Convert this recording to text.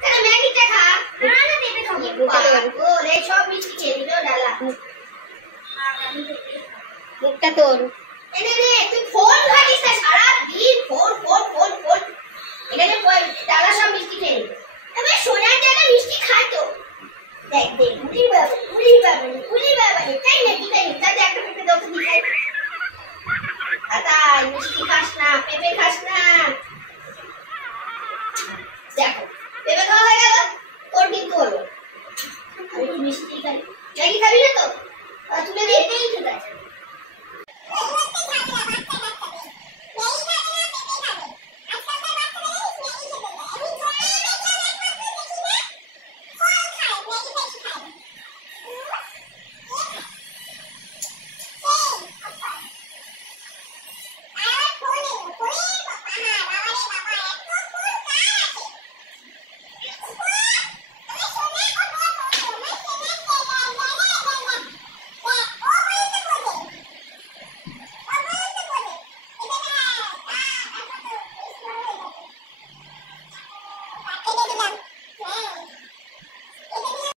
কেন ম্যাগিটা খা? না না পেঁপে খাবো। ওরে সব মিষ্টি খেয়ে দিল ডালা। মুখটা তোর। এনে রে তুই ফোন ঘাটিস না সারা দিন ফোন। এটা যে ডালা সব মিষ্টি খেয়ে নিল। তবে সোনার ডালা মিষ্টি খায় তো। দেখ উলি বাবা তাই নাকি তাতে একটা পেঁপে দাও তো দিখাই। তাই মিষ্টি খাস না, পেঁপে খাস না। দেখো পেঁপে খাওয়া হয়ে গেল, তোর কিন্তু হলো। আমি মিষ্টি খাই। ম্যাগি খাবি না তো? তুলে দিয়ে ঠিক আছে।